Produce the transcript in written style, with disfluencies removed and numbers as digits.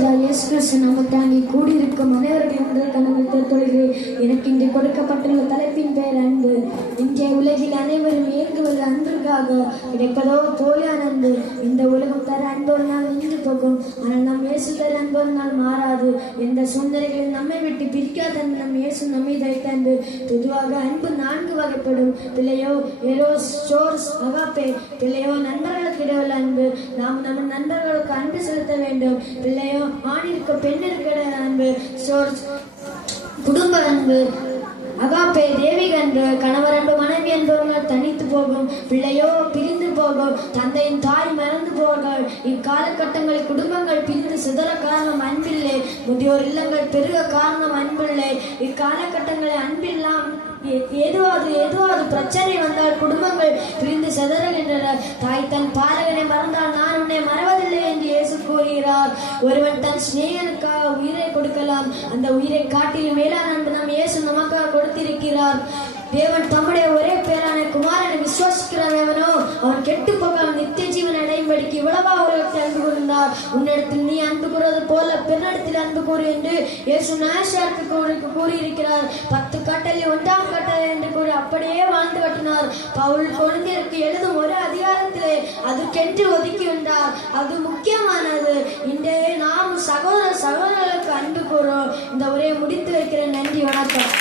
இயேசு கிறிஸ்து நமக்காண்டி கூடியிருக்கும் அனைவருடைய முதல் கணவன் தொழுகிறேன். எனக்கு இன்று கொடுக்கப்பட்டுள்ள தலைப்பின் பெயர் அன்பு. இன்றைய உலகில் அனைவரும் இயங்குவது அன்பிற்காக. கிடைப்பதோ போலியான அன்பு. இந்த உலகம் தர அன்பு ஒரு நாள் நின்று போகும். ஆனால் நம் இயேசு தர அன்பு ஒரு நாள் மாறாது. எந்த சூழ்நிலைகளில் நம்மை விட்டு பிரிக்காத அன்பு நம் இயேசு நம்மை தைத்த அன்பு. பொதுவாக அன்பு 4 வகைப்படும். பிள்ளையோ எரோஸ், சோர்ஸ், அகாப்பே. பிள்ளையோ நண்பர்களுக்கு இடையுள்ள அன்பு. நாம் நம்ம நண்பர்களுக்கு அன்பு செலுத்த வேண்டும். பிள்ளையோ ஆணிற்கு பெண்ணிற்கு இடையில அன்பு. சோர்ஸ் குடும்ப அன்பு. அகாப்பே தேவிக அன்பு. கணவர் அன்பு மனைவி என்பவர்கள் தனித்து போகும். பிள்ளையோ பிரிந்து போகும். தந்தையின் தாய் மறந்து போகும். இக்காலகட்டங்களில் குடும்பங்கள் பிரிந்து சிதற காரணம் அன்பில்லை. முதியோர் இல்லங்கள் பெருக காரணம் அன்பில்லை. இக்காலகட்டங்களில் அன்பில்லாம் ஏதுவாது பிரச்சனை வந்தால் குடும்பங்கள் பிரிந்து சிதறுகின்றன. தாய் தன் பாலகனை மறந்தால் நான் உன்னை மறவதில்லை என்று இயேசு கூறுகிறார். ஒருவன் தன் சிநேகனுக்காக உயிரை கொடுக்கலாம். அந்த உயிரை காட்டிலும் மேலான அன்பு நம் இயேசு நமக்காக கொடுத்திருக்கிறார். தேவன் தம்முடைய ஒரே பேரான குமாரனை விசுவாசிக்கிறவனோ அவன் கெட்டு போகாமல் நித்திய ஜீவன் அடையும்படிக்கு இவ்வளவா உலகத்தை அன்பு கூர்ந்தார். உன்னிடத்தில் நீ அன்பு கூறுவது போல பெண்ணிடத்தில் அன்பு கூறு என்று இயேசு நாயசாருக்கு கூறியிருக்கிறார். 10 கட்டளை 1ஆம் கட்டளை என்று கூறி அப்படியே வாழ்ந்து கட்டினார். பவுல் கொரிந்தியருக்கு எழுதும் ஒரு அதிகாரத்திலே அதுக்கென்று ஒதுக்கி வந்தார். அது முக்கியமானது. இன்றைய நாம் சகோதரர்களுக்கு அன்பு கூறும். இந்த உரையை முடித்து வைக்கிறேன். நன்றி, வணக்கம்.